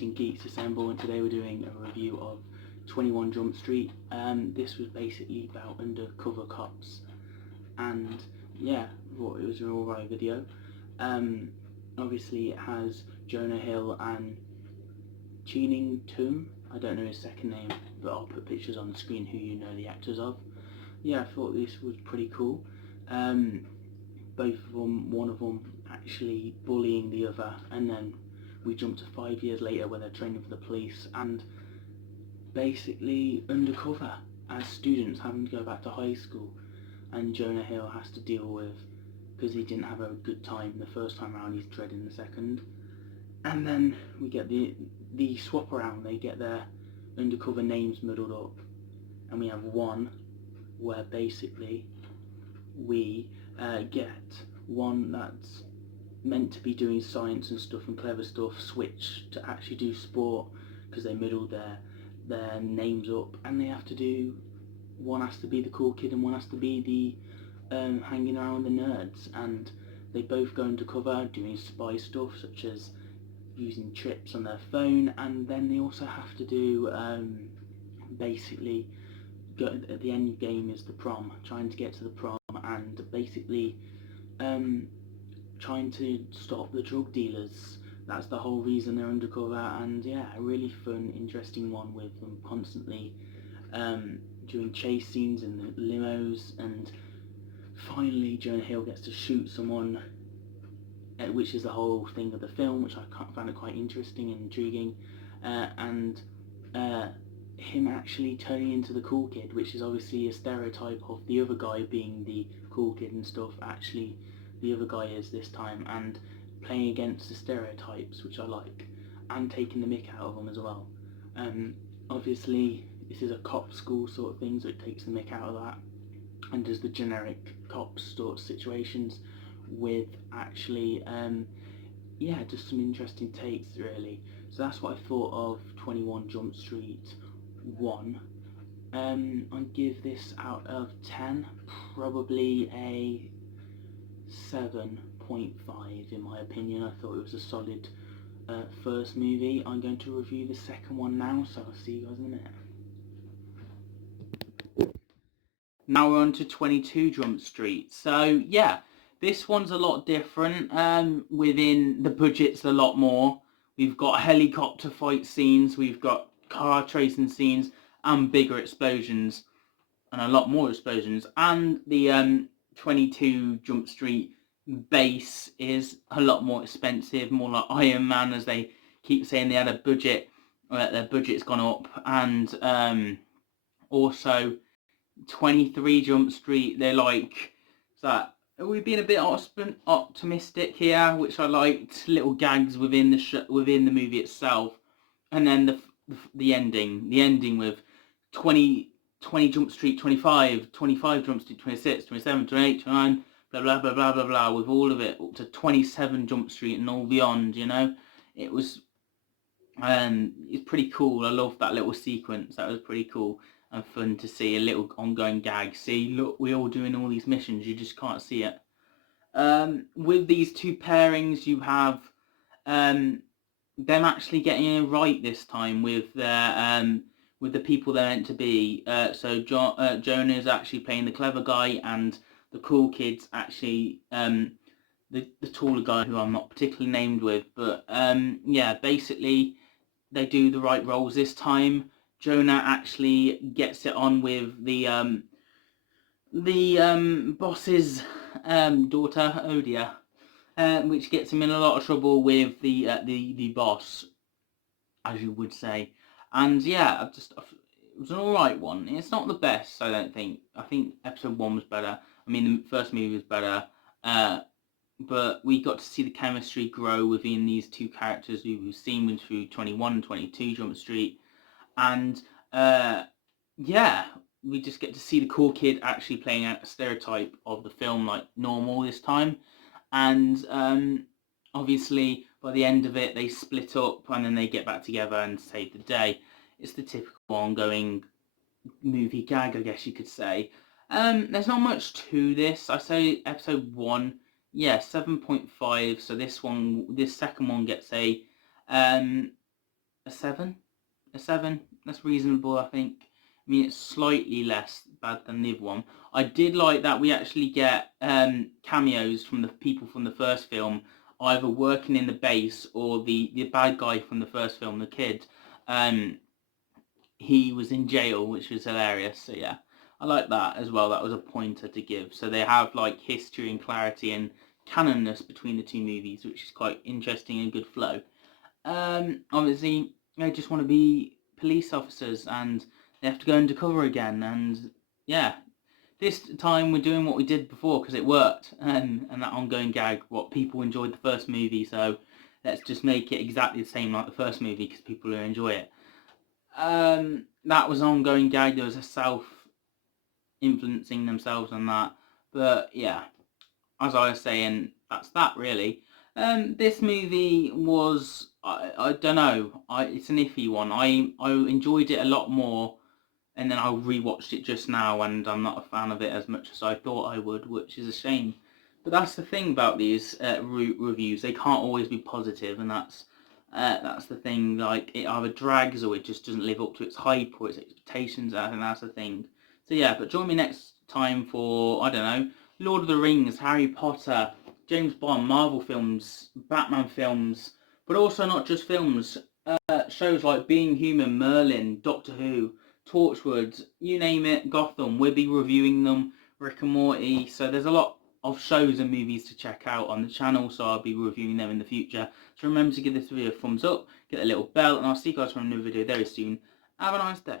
watching Geeks Assemble, and today we're doing a review of 21 Jump Street. This was basically about undercover cops, and yeah, thought it was an alright video. Obviously it has Jonah Hill and Channing Tatum. I don't know his second name, but I'll put pictures on the screen who you know the actors of. Yeah, I thought this was pretty cool. Both of them, one of them actually bullying the other, and then we jump to 5 years later where they're training for the police and basically undercover as students, having to go back to high school, and Jonah Hill has to deal with, because he didn't have a good time the first time around, he's dreading the second. And then we get the swap around, they get their undercover names muddled up, and we have one where basically we get one that's meant to be doing science and stuff and clever stuff switch to actually do sport because they muddled their names up, and they have to do, one has to be the cool kid and one has to be the hanging around with the nerds, and they both go undercover doing spy stuff such as using trips on their phone, and then they also have to do basically at the end game is the prom, trying to get to the prom, and basically trying to stop the drug dealers. That's the whole reason they're undercover, and yeah, a really fun, interesting one with them constantly doing chase scenes in the limos, and finally Jonah Hill gets to shoot someone, which is the whole thing of the film, which I found it quite interesting and intriguing, and him actually turning into the cool kid, which is obviously a stereotype of the other guy being the cool kid and stuff. Actually the other guy is this time, and playing against the stereotypes, which I like, and taking the mick out of them as well. Obviously this is a cop school sort of thing, so it takes the mick out of that and does the generic cop sort of situations with actually yeah, just some interesting takes really. So that's what I thought of 21 Jump Street 1. I'd give this out of 10 probably a 7.5 in my opinion. I thought it was a solid first movie. I'm going to review the second one now, so I'll see you guys in a minute. Now we're on to 22 Jump Street. So yeah, this one's a lot different. Within the budget's a lot more. We've got helicopter fight scenes, we've got car tracing scenes, and bigger explosions, and a lot more explosions. And the 22 Jump Street base is a lot more expensive, more like Iron Man, as they keep saying they had a budget. Their budget's gone up, and also 23 Jump Street, they're like, that we've been a bit optimistic here, which I liked. Little gags within the within the movie itself, and then the ending with 20 Jump Street 25 Jump Street 26 27 28 29 blah blah blah blah blah blah, with all of it up to 27 Jump Street and all beyond. You know, it was it's pretty cool. I love that little sequence. That was pretty cool and fun to see, a little ongoing gag. See, look, we're all doing all these missions, you just can't see it. With these two pairings, you have them actually getting it right this time with their with the people they're meant to be. So Jonah is actually playing the clever guy, and the cool kid's actually the taller guy, who I'm not particularly named with, but yeah, basically they do the right roles this time. Jonah actually gets it on with the boss's daughter, Odia, which gets him in a lot of trouble with the boss, as you would say. And yeah, it was an alright one. It's not the best, I don't think. I think episode 1 was better. I mean, the first movie was better. But we got to see the chemistry grow within these two characters who we've seen through 21 and 22 Jump Street. And yeah, we just get to see the cool kid actually playing out a stereotype of the film like normal this time. And obviously by the end of it they split up and then they get back together and save the day. It's the typical ongoing movie gag, I guess you could say. There's not much to this. I say episode 1, yeah, 7.5. So this second one gets a a 7. A 7. That's reasonable, I think. I mean, it's slightly less bad than the other one. I did like that we actually get cameos from the people from the first film, either working in the base or the bad guy from the first film, the kid. Um, he was in jail, which was hilarious. So yeah, I like that as well. That was a pointer to give. So they have like history and clarity and canonness between the two movies, which is quite interesting and good flow. Obviously, they just want to be police officers and they have to go undercover again. And yeah, this time we're doing what we did before because it worked. And that ongoing gag, what people enjoyed the first movie. So let's just make it exactly the same like the first movie because people will enjoy it. That was an ongoing gag. There was a self influencing themselves on that. But yeah, as I was saying, that's that really. This movie was I don't know. It's an iffy one. I enjoyed it a lot more, and then I rewatched it just now, and I'm not a fan of it as much as I thought I would, which is a shame. But that's the thing about these reviews; they can't always be positive, and that's the thing. Like it either drags or it just doesn't live up to its hype or its expectations. I think that's the thing. So yeah, but join me next time for I don't know, Lord of the Rings, Harry Potter, James Bond, Marvel films, Batman films, but also not just films. Shows like Being Human, Merlin, Doctor Who, Torchwood, you name it, Gotham. We'll be reviewing them. Rick and Morty. So there's a lot of shows and movies to check out on the channel, so I'll be reviewing them in the future. So remember to give this video a thumbs up, get a little bell, and I'll see you guys from another video very soon. Have a nice day.